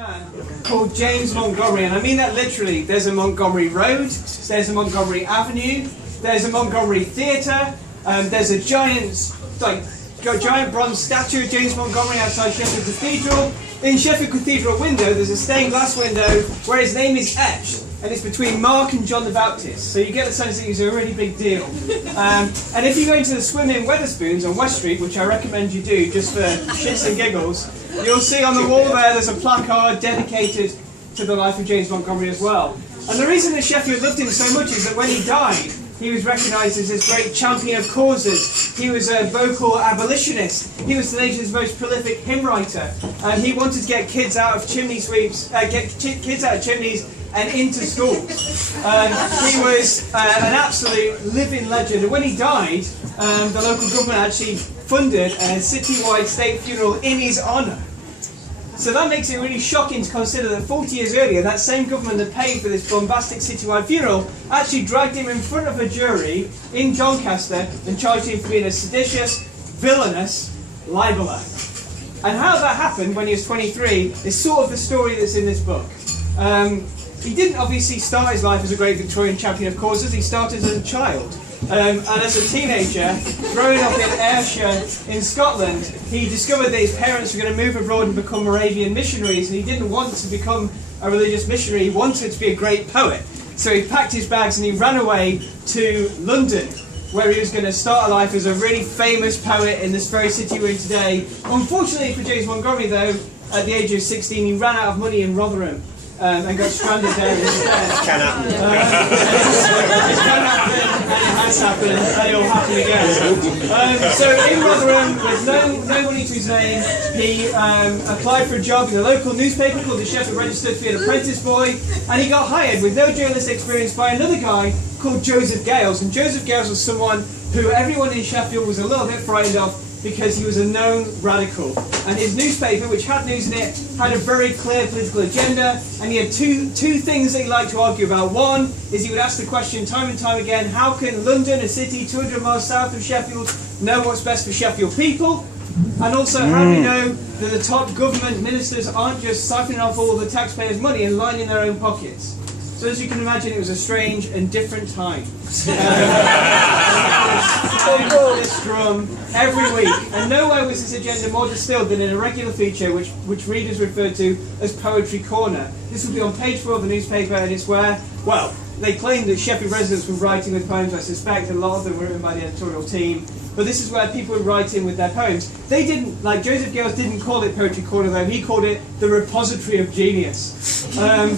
man called James Montgomery, and I mean that literally. There's a Montgomery Road, there's a Montgomery Avenue, there's a Montgomery Theatre, there's a giant bronze statue of James Montgomery outside Sheffield Cathedral. In Sheffield Cathedral window, there's a stained glass window where his name is etched, and it's between Mark and John the Baptist. So you get the sense that he's a really big deal. And if you go into the Swim in Wetherspoons on West Street, which I recommend you do just for shits and giggles, you'll see on the wall there's a placard dedicated to the life of James Montgomery as well. And the reason that Sheffield loved him so much is that when he died, he was recognised as this great champion of causes. He was a vocal abolitionist. He was the nation's most prolific hymn writer. And he wanted to get kids out of chimney sweeps, kids out of chimneys and into schools. He was an absolute living legend. And when he died, the local government actually funded a citywide state funeral in his honour. So that makes it really shocking to consider that 40 years earlier, that same government that paid for this bombastic citywide funeral actually dragged him in front of a jury in Doncaster and charged him for being a seditious, villainous libeller. And how that happened when he was 23 is sort of the story that's in this book. He didn't obviously start his life as a great Victorian champion of causes. He started as a child. And as a teenager, growing up in Ayrshire in Scotland, he discovered that his parents were going to move abroad and become Moravian missionaries, and he didn't want to become a religious missionary, he wanted to be a great poet. So he packed his bags and he ran away to London, where he was going to start a life as a really famous poet in this very city we're in today. Unfortunately for James Montgomery though, at the age of 16 he ran out of money in Rotherham. And got stranded there instead. Can happen. It can happen, and it has happened, and it will happen again. So in Rotherham, with no money to his name, he applied for a job in a local newspaper called the Sheffield Register to be an apprentice boy, and he got hired with no journalistic experience by another guy called Joseph Gales. And Joseph Gales was someone who everyone in Sheffield was a little bit frightened of, because he was a known radical. And his newspaper, which had news in it, had a very clear political agenda, and he had two things that he liked to argue about. One is he would ask the question time and time again, how can London, a city 200 miles south of Sheffield, know what's best for Sheffield people? And also, how do we know that the top government ministers aren't just siphoning off all the taxpayers' money and lining their own pockets? So as you can imagine, it was a strange and different time. This drum every week, and nowhere was this agenda more distilled than in a regular feature which readers referred to as Poetry Corner. This would be on page 4 of the newspaper, and it's where, well, they claimed that Sheffield residents were writing with poems, I suspect, and a lot of them were written by the editorial team. But this is where people were writing with their poems. They didn't, like Joseph Gales didn't call it Poetry Corner though, he called it the repository of genius. And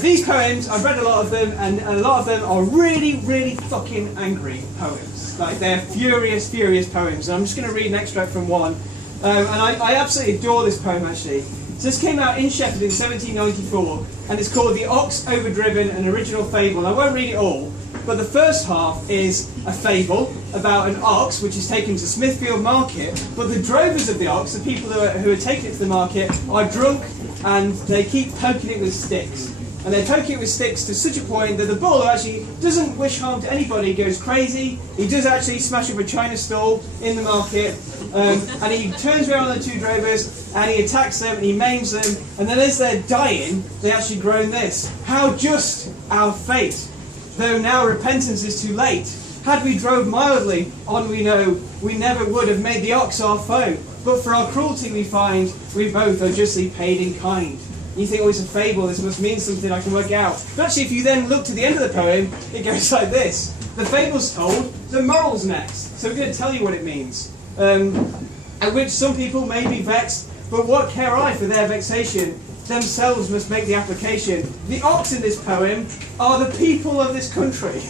these poems, I've read a lot of them, and a lot of them are really, really fucking angry poems. Like they're furious, furious poems. And I'm just going to read an extract from one. And I absolutely adore this poem actually. So this came out in Sheffield in 1794, and it's called The Ox Overdriven, an Original Fable. I won't read it all, but the first half is a fable about an ox which is taken to Smithfield Market, but the drovers of the ox, the people who are taking it to the market, are drunk and they keep poking it with sticks. And they poke it with sticks to such a point that the bull, who actually doesn't wish harm to anybody, goes crazy. He does actually smash up a china stall in the market, and he turns around on the two drovers and he attacks them and he maims them, and then as they're dying, they actually groan this: how just our fate, though now repentance is too late. Had we drove mildly, on we know, we never would have made the ox our foe. But for our cruelty we find, we both are justly paid in kind. You think, oh, it's a fable, this must mean something I can work out. But actually, if you then look to the end of the poem, it goes like this. The fable's told, the moral's next. So we're going to tell you what it means. At which some people may be vexed, but what care I for their vexation? Themselves must make the application. The ox in this poem are the people of this country,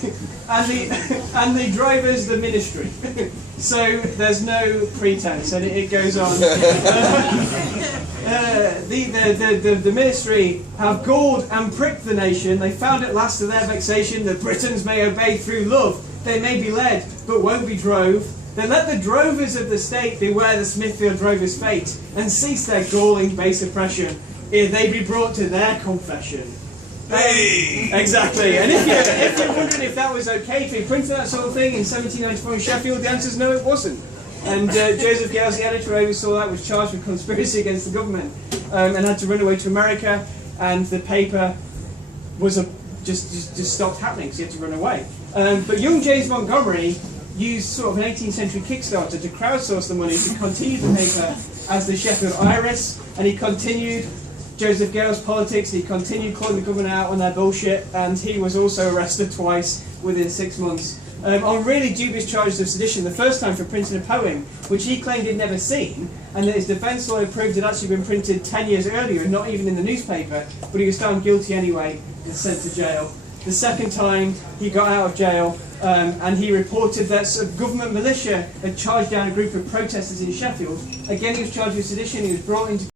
and the drivers the ministry. So there's no pretense, and it goes on. The ministry have galled and pricked the nation. They found at last to their vexation that Britons may obey through love. They may be led, but won't be drove. Then let the drovers of the state beware the Smithfield drovers' fate, and cease their galling base oppression, ere they be brought to their confession. Hey! Exactly. And if you're wondering if that was okay to be printed that sort of thing in 1794 in Sheffield, the answer is no, it wasn't. And Joseph Gales, the editor who oversaw that, was charged with conspiracy against the government. and had to run away to America, and the paper was just stopped happening, so he had to run away. But young James Montgomery used sort of an 18th century Kickstarter to crowdsource the money to continue the paper as the Sheffield Iris, and he continued Joseph Gale's politics, he continued calling the government out on their bullshit, and he was also arrested twice within 6 months on really dubious charges of sedition. The first time for printing a poem, which he claimed he'd never seen, and that his defence lawyer proved had actually been printed 10 years earlier and not even in the newspaper, but he was found guilty anyway and sent to jail. The second time he got out of jail, and he reported that government militia had charged down a group of protesters in Sheffield. Again, he was charged with sedition. He was brought into